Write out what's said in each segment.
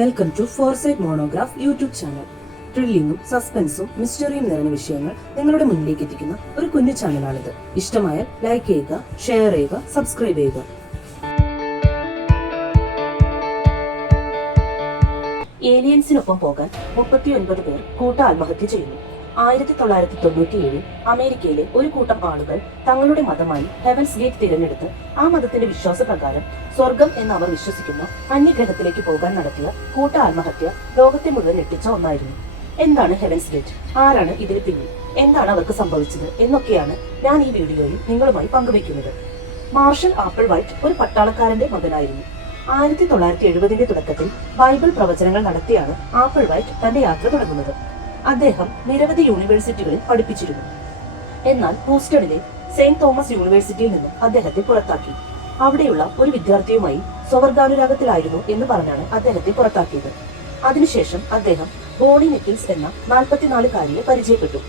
Welcome to Foresight monograph YouTube channel. ത്രില്ലിങ്ങും സസ്പെൻസും മിസ്റ്ററിയും നിറഞ്ഞ വിഷയങ്ങൾ നിങ്ങളുടെ മുന്നിലേക്ക് എത്തിക്കുന്ന ഒരു കുഞ്ഞു ചാനലാണിത്. ഇഷ്ടമായാൽ ലൈക്ക് ചെയ്യുക, ഷെയർ ചെയ്യുക, സബ്സ്ക്രൈബ് ചെയ്യുക. ഏലിയൻസിനൊപ്പം പോകാൻ 39 പേർ കൂട്ട ആത്മഹത്യ ചെയ്യുന്നു. 1997 അമേരിക്കയിലെ ഒരു കൂട്ടം ആളുകൾ തങ്ങളുടെ മതമായി ഹെവൻസ് ഗേറ്റ് തിരഞ്ഞെടുത്ത് ആ മതത്തിന്റെ വിശ്വാസപ്രകാരം സ്വർഗം എന്ന് അവർ വിശ്വസിക്കുന്ന അന്യഗ്രഹത്തിലേക്ക് പോകാൻ നടത്തിയ കൂട്ട ആത്മഹത്യ ലോകത്തെ മുഴുവൻ ഞെട്ടിച്ച ഒന്നായിരുന്നു. എന്താണ് ഹെവൻസ് ഗേറ്റ്? ആരാണ് ഇതിന് പിന്നിൽ? എന്താണ് അവർക്ക് സംഭവിച്ചത് എന്നൊക്കെയാണ് ഞാൻ ഈ വീഡിയോയിൽ നിങ്ങളുമായി പങ്കുവയ്ക്കുന്നത്. മാർഷൽ ആപ്പിൾ വൈറ്റ് ഒരു പട്ടാളക്കാരന്റെ മകനായിരുന്നു. 1970 തുടക്കത്തിൽ ബൈബിൾ പ്രവചനങ്ങൾ നടത്തിയാണ് ആപ്പിൾ വൈറ്റ് തന്റെ യാത്ര തുടങ്ങുന്നത്. അദ്ദേഹം നിരവധി യൂണിവേഴ്സിറ്റികളിൽ പഠിപ്പിച്ചിരുന്നു. എന്നാൽ ഹൂസ്റ്റണിലെ സെയിന്റ് തോമസ് യൂണിവേഴ്സിറ്റിയിൽ നിന്നും അദ്ദേഹത്തെ പുറത്താക്കി. അവിടെയുള്ള ഒരു വിദ്യാർത്ഥിയുമായി സ്വവർഗാനുരാഗത്തിലായിരുന്നു എന്ന് പറഞ്ഞാണ് അദ്ദേഹത്തെ പുറത്താക്കിയത്. അതിനുശേഷം അദ്ദേഹം ബോണി നെറ്റിൽസ് എന്ന 44-കാരിയെ പരിചയപ്പെട്ടു.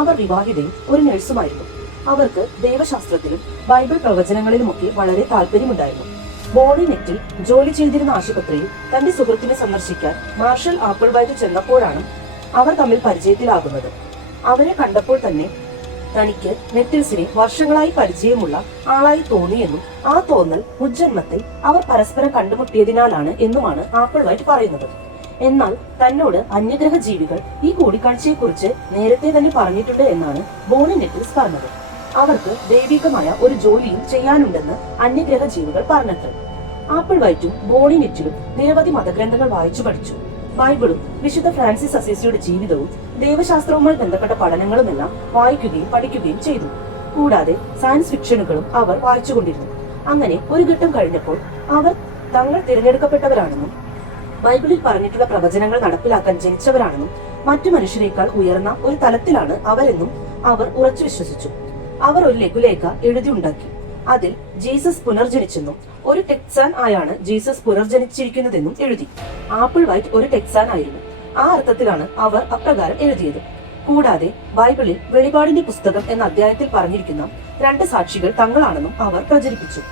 അവർ വിവാഹിതയും ഒരു നഴ്സുമായിരുന്നു. അവർക്ക് ദൈവശാസ്ത്രത്തിലും ബൈബിൾ പ്രവചനങ്ങളിലുമൊക്കെ വളരെ താല്പര്യമുണ്ടായിരുന്നു. ബോണി നെറ്റിൽ ജോലി ചെയ്തിരുന്ന ആശുപത്രിയിൽ തന്റെ സുഹൃത്തിനെ സന്ദർശിക്കാൻ മാർഷൽ ആപ്പിൾ വൈറ്റ് ചെന്നപ്പോഴാണ് അവർ തമ്മിൽ പരിചയത്തിലാകുന്നത്. അവരെ കണ്ടപ്പോൾ തന്നെ തനിക്ക് നെറ്റിൽസിനെ വർഷങ്ങളായി പരിചയമുള്ള ആളായി തോന്നിയെന്നും ആ തോന്നൽ മുജ്ജന്മത്തിൽ അവർ പരസ്പരം കണ്ടുമുട്ടിയതിനാലാണ് എന്നുമാണ് ആപ്പിൾ വൈറ്റ് പറയുന്നത്. എന്നാൽ തന്നോട് അന്യഗ്രഹ ജീവികൾ ഈ കൂടിക്കാഴ്ചയെക്കുറിച്ച് നേരത്തെ തന്നെ പറഞ്ഞിട്ടുണ്ട് എന്നാണ് ബോണി നെറ്റിൽസ് പറഞ്ഞത്. അവർക്ക് ദൈവികമായ ഒരു ജോലിയും ചെയ്യാനുണ്ടെന്ന് അന്യഗ്രഹ ജീവികൾ പറഞ്ഞത്. ആപ്പിൾ വൈറ്റും ബോണി നെറ്റിലും നിരവധി മതഗ്രന്ഥങ്ങൾ വായിച്ചു പഠിച്ചു. ബൈബിളും വിശുദ്ധ ഫ്രാൻസിസ് അസീസിയുടെ ജീവിതവും ദൈവശാസ്ത്രവുമായി ബന്ധപ്പെട്ട പഠനങ്ങളുമെല്ലാം വായിക്കുകയും പഠിക്കുകയും ചെയ്തു. കൂടാതെ സയൻസ് ഫിക്ഷനുകളും അവർ വായിച്ചുകൊണ്ടിരുന്നു. അങ്ങനെ ഒരു ഘട്ടം കഴിഞ്ഞപ്പോൾ അവർ തങ്ങൾ തിരഞ്ഞെടുക്കപ്പെട്ടവരാണെന്നും ബൈബിളിൽ പറഞ്ഞിട്ടുള്ള പ്രവചനങ്ങൾ നടപ്പിലാക്കാൻ ജനിച്ചവരാണെന്നും മറ്റു മനുഷ്യരെക്കാൾ ഉയർന്ന ഒരു തലത്തിലാണ് അവരെന്നും അവർ ഉറച്ചു വിശ്വസിച്ചു. അവർ ഒരു ലഘുലേഖ എഴുതിയുണ്ടാക്കി. അതിൽ ജീസസ് പുനർജനിച്ചെന്നും ഒരു ടെക്സാൻ ആയാണ് ജീസസ് പുനർജനിച്ചിരിക്കുന്നതെന്നും എഴുതി. ആപ്പിൾ വൈറ്റ് ഒരു ടെക്സാൻ ആയിരുന്നു. ആ അർത്ഥത്തിലാണ് അവർ അപ്രകാരം എഴുതിയത്. കൂടാതെ ബൈബിളിൽ വെളിപാടിന്റെ പുസ്തകം എന്ന അധ്യായത്തിൽ പറഞ്ഞിരിക്കുന്ന 2 സാക്ഷികൾ തങ്ങളാണെന്നും അവർ പ്രചരിപ്പിച്ചു.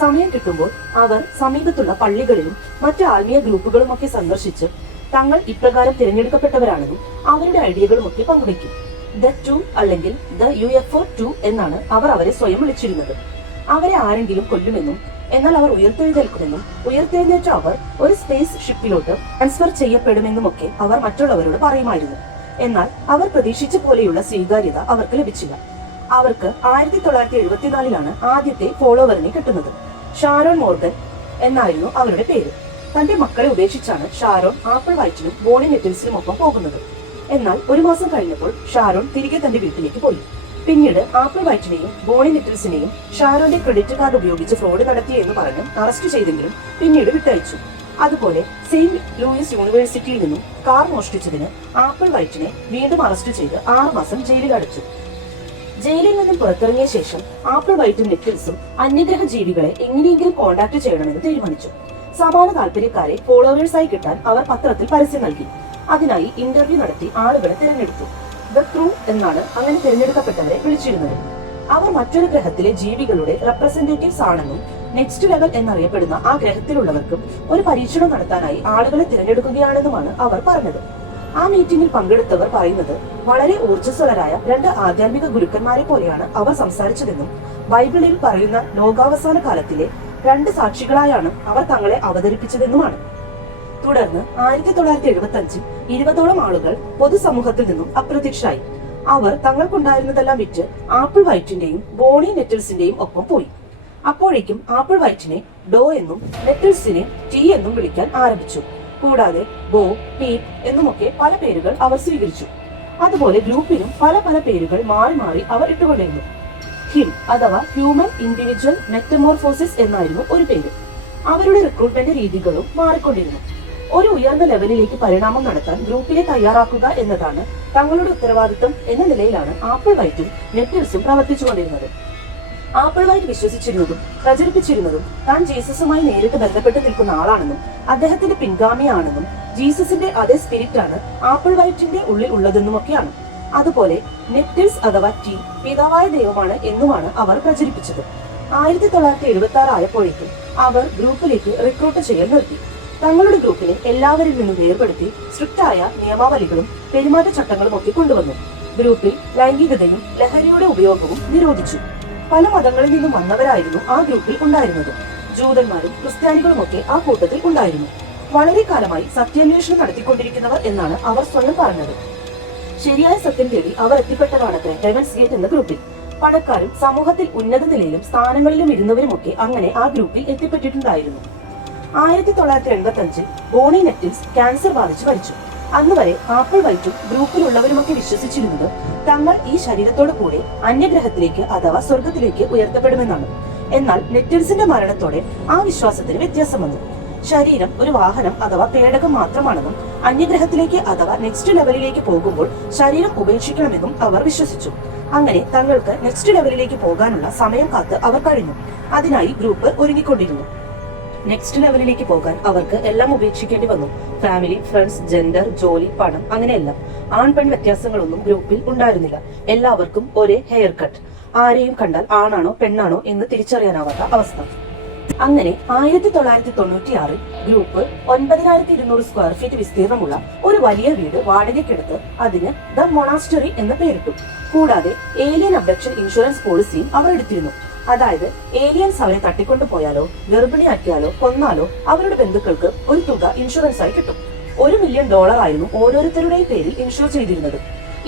സമയം കിട്ടുമ്പോൾ അവർ സമീപത്തുള്ള പള്ളികളിലും മറ്റ് ആത്മീയ ഗ്രൂപ്പുകളുമൊക്കെ സന്ദർശിച്ച് തങ്ങൾ ഇപ്രകാരം തിരഞ്ഞെടുക്കപ്പെട്ടവരാണെന്നും അവരുടെ ഐഡിയകളുമൊക്കെ പങ്കുവയ്ക്കും. ദ 2 അല്ലെങ്കിൽ ദ UFO 2 എന്നാണ് അവർ അവരെ സ്വയം വിളിച്ചിരുന്നത്. അവരെ ആരെങ്കിലും കൊല്ലുമെന്നും എന്നാൽ അവർ ഉയർത്തെഴുന്നേൽക്കുമെന്നും ഉയർത്തെഴുന്നേറ്റ അവർ ഒരു സ്പേസ് ഷിപ്പിലോട്ട് ട്രാൻസ്ഫർ ചെയ്യപ്പെടുമെന്നുമൊക്കെ അവർ മറ്റുള്ളവരോട് പറയുമായിരുന്നു. എന്നാൽ അവർ പ്രതീക്ഷിച്ച പോലെയുള്ള സ്വീകാര്യത അവർക്ക് ലഭിച്ചില്ല. അവർക്ക് 1974 ആദ്യത്തെ ഫോളോവറിനെ കിട്ടുന്നത്. ഷാരോൺ മോർഗൻ എന്നായിരുന്നു അവരുടെ പേര്. തന്റെ മക്കളെ ഉപേക്ഷിച്ചാണ് ഷാരോൺ ആപ്പിൾ വൈറ്റിനും ബോണി നെറ്റിൽസിനും ഒപ്പം പോകുന്നത്. എന്നാൽ ഒരു മാസം കഴിഞ്ഞപ്പോൾ ഷാരോൺ തിരികെ തന്റെ വീട്ടിലേക്ക് പോയി. പിന്നീട് ആപ്പിൾ വൈറ്റിനെയും ബോണി നെറ്റിൽസിനെയും ഷാരോന്റെ ക്രെഡിറ്റ് കാർഡ് ഉപയോഗിച്ച് ഫ്രോഡ് നടത്തി എന്ന് പറഞ്ഞ് അറസ്റ്റ് ചെയ്തെങ്കിലും പിന്നീട് വിട്ടയച്ചു. അതുപോലെ സെയിന്റ് ലൂയിസ് യൂണിവേഴ്സിറ്റിയിൽ നിന്നും കാർ മോഷ്ടിച്ചതിന് ആപ്പിൾ വൈറ്റിനെ വീണ്ടും അറസ്റ്റ് ചെയ്ത് 6 മാസം ജയിലിൽ അടച്ചു. ജയിലിൽ നിന്നും പുറത്തിറങ്ങിയ ശേഷം ആപ്പിൾ വൈറ്റും നെറ്റിൽസും അന്യഗ്രഹ ജീവികളെ എങ്ങനെയെങ്കിലും കോണ്ടാക്ട് ചെയ്യണമെന്ന് തീരുമാനിച്ചു. സമാന താല്പര്യക്കാരെ ഫോളോവേഴ്സായി കിട്ടാൻ അവർ പത്രത്തിൽ പരസ്യം നൽകി. അതിനായി ഇന്റർവ്യൂ നടത്തി ആളുകളെ തിരഞ്ഞെടുത്തു. ദ ട്രൂ എന്നാണ് അങ്ങനെ തിരഞ്ഞെടുക്കപ്പെട്ടവരെ വിളിച്ചിരുന്നത്. അവർ മറ്റൊരു ഗ്രഹത്തിലെ ജീവികളുടെ റെപ്രസെന്റേറ്റീവ്സ് ആണെന്നും നെക്സ്റ്റ് ലെവൽ എന്നറിയപ്പെടുന്ന ആ ഗ്രഹത്തിലുള്ളവർക്കും ഒരു പരീക്ഷണം നടത്താനായി ആളുകളെ തിരഞ്ഞെടുക്കുകയാണെന്നുമാണ് അവർ പറഞ്ഞത്. ആ മീറ്റിംഗിൽ പങ്കെടുത്തവർ പറയുന്നത് വളരെ ഊർജ്ജസ്വലരായ 2 ആധ്യാത്മിക ഗുരുക്കന്മാരെ പോലെയാണ് അവർ സംസാരിച്ചതെന്നും ബൈബിളിൽ പറയുന്ന ലോകാവസാന കാലത്തിലെ 2 സാക്ഷികളായാണ് അവർ തങ്ങളെ അവതരിപ്പിച്ചതെന്നുമാണ്. തുടർന്ന് 1975 20ഓളം ആളുകൾ പൊതുസമൂഹത്തിൽ നിന്നും അപ്രത്യക്ഷരായി. അവർ തങ്ങൾക്കുണ്ടായിരുന്നതെല്ലാം വിറ്റ് ആപ്പിൾ വൈറ്റിന്റെയും ബോണി നെറ്റിൽസിന്റെയും ഒപ്പം പോയി. അപ്പോഴേക്കും ആപ്പിൾ വൈറ്റിനെ ഡോ എന്നും നെറ്റിൽസിനെ ടി എന്നും വിളിക്കാൻ ആരംഭിച്ചു. കൂടാതെ ബോ, പീപ് എന്നുമൊക്കെ പല പേരുകൾ അവർ സ്വീകരിച്ചു. അതുപോലെ ഗ്രൂപ്പിനും പല പല പേരുകൾ മാറി മാറി അവർ ഇട്ടുകൊണ്ടിരുന്നു. ഹിം അഥവാ ഹ്യൂമൻ ഇൻഡിവിജ്വൽ മെറ്റമോർഫോസിസ് എന്നായിരുന്നു ഒരു പേര്. അവരുടെ റിക്രൂട്ട്മെന്റ് രീതികളും മാറിക്കൊണ്ടിരുന്നു. ഒരു ഉയർന്ന ലെവലിലേക്ക് പരിണാമം നടത്താൻ ഗ്രൂപ്പിനെ തയ്യാറാക്കുക എന്നതാണ് തങ്ങളുടെ ഉത്തരവാദിത്വം എന്ന നിലയിലാണ് ആപ്പിൾ വൈറ്റും നെറ്റിൽസും പ്രവർത്തിച്ചുകൊണ്ടിരുന്നത്. ആപ്പിൾ വൈറ്റ് വിശ്വസിച്ചിരുന്നതും പ്രചരിപ്പിച്ചിരുന്നതും താൻ ജീസസുമായി നേരിട്ട് ബന്ധപ്പെട്ട് നിൽക്കുന്ന ആളാണെന്നും അദ്ദേഹത്തിന്റെ പിൻഗാമിയാണെന്നും ജീസസിന്റെ അതേ സ്പിരിറ്റ് ആണ് ആപ്പിൾ വൈറ്റിന്റെ ഉള്ളിൽ ഉള്ളതെന്നുമൊക്കെയാണ്. അതുപോലെ നെറ്റിൽസ് അഥവാ ടി പിതാവായ ദൈവമാണ് എന്നുമാണ് അവർ പ്രചരിപ്പിച്ചത്. 1976 ആയപ്പോഴേക്കും അവർ ഗ്രൂപ്പിലേക്ക് റിക്രൂട്ട് ചെയ്യാൻ നിർത്തി. തങ്ങളുടെ ഗ്രൂപ്പിനെ എല്ലാവരിൽ നിന്നും വേർപെടുത്തി സ്ട്രിക്റ്റായ നിയമാവലികളും പെരുമാറ്റച്ചട്ടങ്ങളും ഒക്കെ കൊണ്ടുവന്നു. ഗ്രൂപ്പിൽ ലൈംഗികതയും ലഹരിയുടെ ഉപയോഗവും നിരോധിച്ചു. പല മതങ്ങളിൽ നിന്നും വന്നവരായിരുന്നു ആ ഗ്രൂപ്പിൽ ഉണ്ടായിരുന്നത്. ജൂതന്മാരും ക്രിസ്ത്യാനികളുമൊക്കെ ആ കൂട്ടത്തിൽ ഉണ്ടായിരുന്നു. വളരെ കാലമായി സത്യാന്വേഷണം നടത്തിക്കൊണ്ടിരിക്കുന്നവർ എന്നാണ് അവർ സ്വയം പറഞ്ഞത്. ശരിയായ സത്യം തേടി അവർ എത്തിപ്പെട്ടതാണത്രേ ഹെവൻസ് ഗേറ്റ് എന്ന ഗ്രൂപ്പിൽ. പണക്കാരും സമൂഹത്തിൽ ഉന്നത നിലയിലും സ്ഥാനങ്ങളിലും ഇരുന്നവരുമൊക്കെ അങ്ങനെ ആ ഗ്രൂപ്പിൽ എത്തിപ്പെട്ടിട്ടുണ്ടായിരുന്നു. 1985 ബോണി നെറ്റിൽസ് ക്യാൻസർ ബാധിച്ച് മരിച്ചു. അന്ന് വരെ ആപ്പിൾ വൈറ്റും ഗ്രൂപ്പിലുള്ളവരുമൊക്കെ വിശ്വസിച്ചിരുന്നത് തങ്ങൾ ഈ ശരീരത്തോടു കൂടെ അന്യഗ്രഹത്തിലേക്ക് അഥവാ സ്വർഗത്തിലേക്ക് ഉയർത്തപ്പെടുമെന്നാണ്. എന്നാൽ നെറ്റിൽസിന്റെ മരണത്തോടെ ആ വിശ്വാസത്തിന് വ്യത്യാസം വന്നു. ശരീരം ഒരു വാഹനം അഥവാ പേടകം മാത്രമാണെന്നും അന്യഗ്രഹത്തിലേക്ക് അഥവാ നെക്സ്റ്റ് ലെവലിലേക്ക് പോകുമ്പോൾ ശരീരം ഉപേക്ഷിക്കണമെന്നും അവർ വിശ്വസിച്ചു. അങ്ങനെ തങ്ങൾക്ക് നെക്സ്റ്റ് ലെവലിലേക്ക് പോകാനുള്ള സമയം കാത്ത് അവർ കഴിഞ്ഞു. അതിനായി ഗ്രൂപ്പ് ഒരുങ്ങിക്കൊണ്ടിരുന്നു. നെക്സ്റ്റ് ലെവലിലേക്ക് പോകാൻ അവർക്ക് എല്ലാം ഉപേക്ഷിക്കേണ്ടി വന്നു. ഫാമിലി, ഫ്രണ്ട്സ്, ജെൻഡർ, ജോലി, പണം, അങ്ങനെയെല്ലാം. ആൺ പെൺ വ്യത്യാസങ്ങളൊന്നും ഗ്രൂപ്പിൽ ഉണ്ടായിരുന്നില്ല. എല്ലാവർക്കും ഒരേ ഹെയർ കട്ട്. ആരെയും കണ്ടാൽ ആണാണോ പെണ്ണാണോ എന്ന് തിരിച്ചറിയാനാവാത്ത അവസ്ഥ. അങ്ങനെ 1996 ഗ്രൂപ്പ് 9200 സ്ക്വയർ ഫീറ്റ് വിസ്തീർണമുള്ള ഒരു വലിയ വീട് വാടകയ്ക്കെടുത്ത് അതിന് ദ മൊണാസ്റ്ററി എന്ന് പേരിട്ടു. കൂടാതെ ഏലിയൻ അബ്ഡക്ഷൻ ഇൻഷുറൻസ് പോളിസിയും അവർ എടുത്തിരുന്നു. അതായത് ഏലിയൻസ് അവരെ തട്ടിക്കൊണ്ടുപോയാലോ ഗർഭിണിയാക്കിയാലോ കൊന്നാലോ അവരുടെ ബന്ധുക്കൾക്ക് ഒരു തുക ഇൻഷുറൻസ് ആയി കിട്ടും. $1 മില്യൺ ആയിരുന്നു ഓരോരുത്തരുടെയും പേരിൽ ഇൻഷുർ ചെയ്തിരുന്നത്.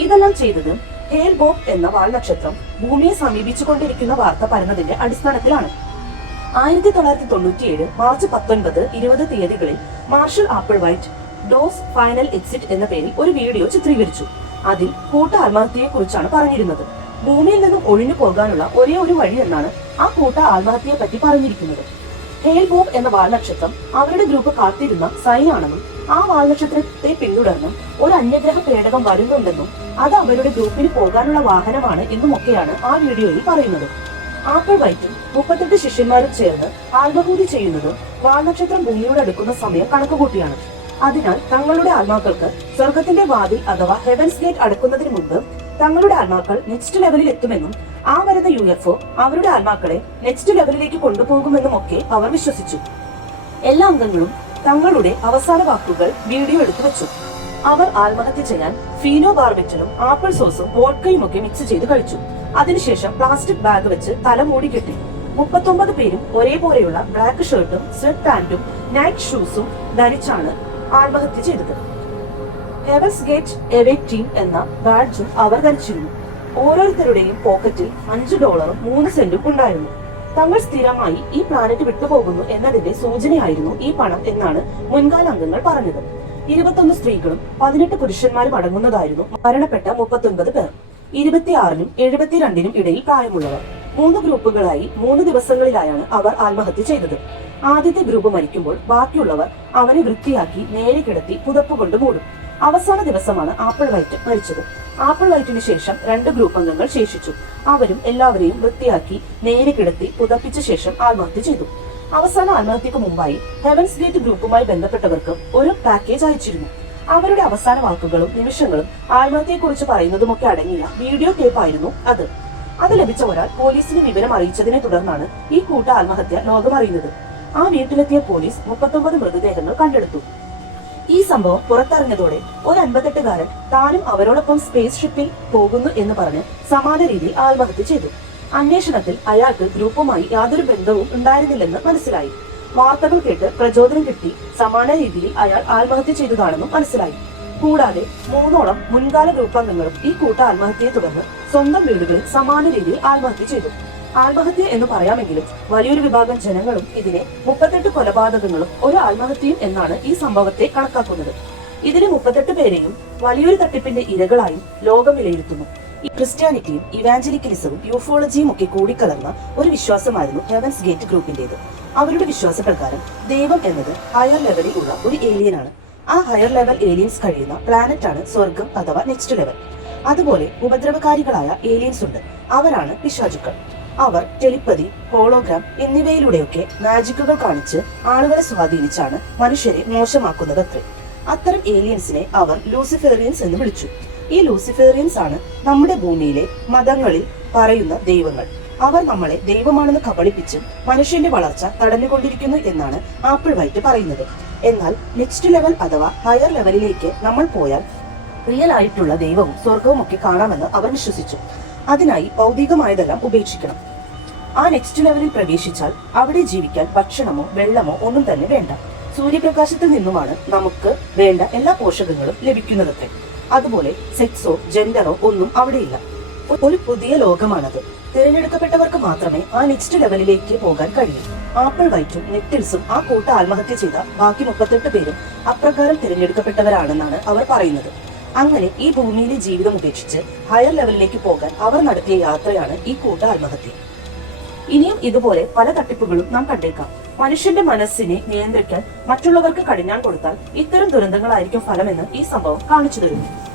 ഇതെല്ലാം ചെയ്തത് ഹേൽ ബോബ് എന്ന വാൽനക്ഷത്രം ഭൂമിയെ സമീപിച്ചുകൊണ്ടിരിക്കുന്ന വാർത്ത പരന്നതിന്റെ അടിസ്ഥാനത്തിലാണ്. 1997 മാർച്ച് 19, 20 തീയതികളിൽ Marshall apple white dose final exit എന്ന പേരിൽ ഒരു വീഡിയോ ചിത്രീകരിച്ചു. അതിൽ കൂട്ട ആത്മഹത്യയെ കുറിച്ചാണ് പറഞ്ഞിരുന്നത്. ഭൂമിയിൽ നിന്നും ഒഴിഞ്ഞു പോകാനുള്ള ഒരേ ഒരു വഴി എന്നാണ് ആ കൂട്ട ആത്മഹത്യയെ പറ്റി പറഞ്ഞിരിക്കുന്നത്. ഹേൽ ബോബ് എന്ന വാൽനക്ഷത്രം അവരുടെ ഗ്രൂപ്പ് കാത്തിരുന്ന സൈൻ ആണെന്നും ആ വാൽനക്ഷത്രത്തെ പിന്തുടർന്നും ഒരു അന്യഗ്രഹ പേടകം വരുന്നുണ്ടെന്നും അത് അവരുടെ ഗ്രൂപ്പിന് പോകാനുള്ള വാഹനമാണ് എന്നുമൊക്കെയാണ് ആ വീഡിയോയിൽ പറയുന്നത്. ആപ്പിൾ വൈറ്റും 38 ശിഷ്യന്മാരും ചേർന്ന് ആത്മഹൂതി ചെയ്യുന്നത് വാൽനക്ഷത്രം ഭൂമിയോട് അടുക്കുന്ന സമയം കണക്കുകൂട്ടിയാണ്. അതിനാൽ തങ്ങളുടെ ആത്മാക്കൾക്ക് സ്വർഗത്തിന്റെ വാതിൽ അഥവാ ഹെവൻസ് ഗേറ്റ് അടക്കുന്നതിന് മുമ്പ് തങ്ങളുടെ ആത്മാക്കൾ നെക്സ്റ്റ് ലെവലിൽ എത്തുമെന്നും ആ വരുന്ന UFO അവരുടെ ആത്മാക്കളെ നെക്സ്റ്റ് ലെവലിലേക്ക് കൊണ്ടുപോകുമെന്നും ഒക്കെ അവർ വിശ്വസിച്ചു. എല്ലാ അംഗങ്ങളും തങ്ങളുടെ അവസാന വാക്കുകൾ വീഡിയോ എടുത്തു വെച്ചു. അവർ ആത്മഹത്യ ചെയ്യാൻ ഫീനോ ബാർബിറ്റലും ആപ്പിൾ സോസും വോഡ്കയും ഒക്കെ മിക്സ് ചെയ്ത് കഴിച്ചു. അതിനുശേഷം പ്ലാസ്റ്റിക് ബാഗ് വെച്ച് തല മൂടി കെട്ടി. 39 പേരും ഒരേപോലെയുള്ള ബ്ലാക്ക് ഷർട്ടും സ്വെറ്റ് പാന്റും നൈറ്റ് ഷൂസും ധരിച്ചാണ് ആത്മഹത്യ ചെയ്തത്. ഹെവൻസ് ഗേറ്റ് എവേ ടീം എന്ന ബാഡ്ജും അവർ ധരിച്ചിരുന്നു. ഓരോരുത്തരുടെയും പോക്കറ്റിൽ $5 3 സെന്റും ഉണ്ടായിരുന്നു. തങ്ങൾ സ്ഥിരമായി ഈ പ്ലാനറ്റ് വിട്ടുപോകുന്നു എന്നതിന്റെ സൂചനയായിരുന്നു ഈ പണം എന്നാണ് മുൻകാല അംഗങ്ങൾ പറഞ്ഞത്. 21 സ്ത്രീകളും 18 പുരുഷന്മാരും അടങ്ങുന്നതായിരുന്നു മരണപ്പെട്ട 39 പേർ. 26-നും 72-നും ഇടയിൽ പ്രായമുള്ളവർ. 3 ഗ്രൂപ്പുകളായി 3 ദിവസങ്ങളിലായാണ് അവർ ആത്മഹത്യ ചെയ്തത്. ആദ്യത്തെ ഗ്രൂപ്പ് മരിക്കുമ്പോൾ ബാക്കിയുള്ളവർ അവരെ വൃത്തിയാക്കി നേരെ കിടത്തി പുതപ്പ് കൊണ്ട് മൂടും. അവസാന ദിവസമാണ് ആപ്പിൾ വൈറ്റ് മരിച്ചത്. ആപ്പിൾ വൈറ്റിന് ശേഷം 2 ഗ്രൂപ്പ് അംഗങ്ങൾ ശേഷിച്ചു. അവരും എല്ലാവരെയും വൃത്തിയാക്കി നേരെ കിടത്തി പുതപ്പിച്ച ശേഷം ആത്മഹത്യ ചെയ്തു. അവസാന ആത്മഹത്യക്ക് മുമ്പായി ഹെവൻസ് ഗേറ്റ് ഗ്രൂപ്പുമായി ബന്ധപ്പെട്ടവർക്ക് ഒരു പാക്കേജ് അയച്ചിരുന്നു. അവരുടെ അവസാന വാക്കുകളും നിമിഷങ്ങളും ആത്മഹത്യയെക്കുറിച്ച് പറയുന്നതുമൊക്കെ അടങ്ങിയ വീഡിയോ ടേപ്പായിരുന്നു അത്. അത് ലഭിച്ച ഒരാൾ പോലീസിന് വിവരം അറിയിച്ചതിനെ തുടർന്നാണ് ഈ കൂട്ട ആത്മഹത്യ ലോകമറിയുന്നത്. ആ വീട്ടിലെത്തിയ പോലീസ് 39 മൃതദേഹങ്ങൾ കണ്ടെടുത്തു. ഈ സംഭവം പുറത്തറിഞ്ഞതോടെ ഒരു 58-കാരൻ താനും അവരോടൊപ്പം സ്പേസ് ഷിപ്പിൽ പോകുന്നു എന്ന് പറഞ്ഞ് സമാന രീതിയിൽ ആത്മഹത്യ ചെയ്തു. അന്വേഷണത്തിൽ അയാൾക്ക് ഗ്രൂപ്പുമായി യാതൊരു ബന്ധവും ഉണ്ടായിരുന്നില്ലെന്ന് മനസ്സിലായി. വാർത്തകൾ കേട്ട് പ്രചോദനം കിട്ടി സമാന രീതിയിൽ അയാൾ ആത്മഹത്യ ചെയ്തതാണെന്നും മനസ്സിലായി. കൂടാതെ 3ഓളം മുൻകാല ഗ്രൂപ്പാംഗങ്ങളും ഈ കൂട്ട ആത്മഹത്യയെ തുടർന്ന് സ്വന്തം വീടുകളിൽ സമാന രീതിയിൽ ആത്മഹത്യ ചെയ്തു. ആത്മഹത്യ എന്ന് പറയാമെങ്കിലും വലിയൊരു വിഭാഗം ജനങ്ങളും ഇതിനെ 38 കൊലപാതകങ്ങളും ഒരു ആത്മഹത്യയും എന്നാണ് ഈ സംഭവത്തെ കണക്കാക്കുന്നത്. ഇതിന് 38 പേരെയും വലിയൊരു തട്ടിപ്പിന്റെ ഇരകളായും ലോകം വിലയിരുത്തുന്നു. ഈ ക്രിസ്ത്യാനിറ്റിയും ഇവാഞ്ചലിക്കലിസവും യൂഫോളജിയും ഒക്കെ കൂടിക്കലർന്ന ഒരു വിശ്വാസമായിരുന്നു ഹെവൻസ് ഗേറ്റ് ഗ്രൂപ്പിന്റേത്. അവരുടെ വിശ്വാസപ്രകാരം ദൈവം എന്നത് ഹയർ ലെവലിൽ ഉള്ള ഒരു ഏലിയനാണ്. ആ ഹയർ ലെവൽ ഏലിയൻസ് കഴിയുന്ന പ്ലാനറ്റ് ആണ് സ്വർഗം അഥവാ നെക്സ്റ്റ് ലെവൽ. അതുപോലെ ഉപദ്രവകാരികളായ ഏലിയൻസ് ഉണ്ട്. അവരാണ് പിശാചുക്കൾ. അവർ ടെലിപ്പതി, ഹോളോഗ്രാം എന്നിവയിലൂടെയൊക്കെ മാജിക്കുകൾ കാണിച്ച് ആളുകളെ സ്വാധീനിച്ചാണ് മനുഷ്യരെ മോശമാക്കുന്നത് അത്രേ. അത്തരം ഏലിയൻസിനെ അവർ ലൂസിഫേറിയൻസ് എന്ന് വിളിച്ചു. ഈ ലൂസിഫേറിയൻസ് ആണ് നമ്മുടെ ഭൂമിയിലെ മതങ്ങളിൽ പറയുന്ന ദൈവങ്ങൾ. അവർ നമ്മളെ ദൈവമാണെന്ന് കബളിപ്പിച്ച് മനുഷ്യന്റെ വളർച്ച തടഞ്ഞുകൊണ്ടിരിക്കുന്നു എന്നാണ് ആപ്പിൾ വൈറ്റ് പറയുന്നത്. എന്നാൽ നെക്സ്റ്റ് ലെവൽ അഥവാ ഹയർ ലെവലിലേക്ക് നമ്മൾ പോയാൽ റിയൽ ആയിട്ടുള്ള ദൈവവും സ്വർഗവും ഒക്കെ കാണാമെന്ന് അവർ വിശ്വസിച്ചു. അതിനായി ഭൗതികമായതെല്ലാം ഉപേക്ഷിക്കണം. ആ നെക്സ്റ്റ് ലെവലിൽ പ്രവേശിച്ചാൽ അവിടെ ജീവിക്കാൻ ഭക്ഷണമോ വെള്ളമോ ഒന്നും തന്നെ വേണ്ട. സൂര്യപ്രകാശത്തിൽ നിന്നുമാണ് നമുക്ക് വേണ്ട എല്ലാ പോഷകങ്ങളും ലഭിക്കുന്നതൊക്കെ. അതുപോലെ സെക്സോ ജെൻഡറോ ഒന്നും അവിടെയില്ല. ഒരു പുതിയ ലോകമാണത്. തിരഞ്ഞെടുക്കപ്പെട്ടവർക്ക് മാത്രമേ ആ നെക്സ്റ്റ് ലെവലിലേക്ക് പോകാൻ കഴിയൂ. ആപ്പിൾ വൈറ്റും നെറ്റിൽസും ആ കൂട്ട ആത്മഹത്യ ചെയ്ത ബാക്കി 38 പേരും അപ്രകാരം തിരഞ്ഞെടുക്കപ്പെട്ടവരാണെന്നാണ് അവർ പറയുന്നത്. അങ്ങനെ ഈ ഭൂമിയിലെ ജീവിതം ഉപേക്ഷിച്ച് ഹയർ ലെവലിലേക്ക് പോകാൻ അവർ നടത്തിയ യാത്രയാണ് ഈ കൂട്ട ആത്മഹത്യ. ഇനിയും ഇതുപോലെ പല തട്ടിപ്പുകളും നാം കണ്ടേക്കാം. മനുഷ്യന്റെ മനസ്സിനെ നിയന്ത്രിക്കാൻ മറ്റുള്ളവർക്ക് കടിഞ്ഞാൻ കൊടുത്താൽ ഇത്തരം ദുരന്തങ്ങളായിരിക്കും ഫലമെന്ന് ഈ സംഭവം കാണിച്ചു തരുന്നു.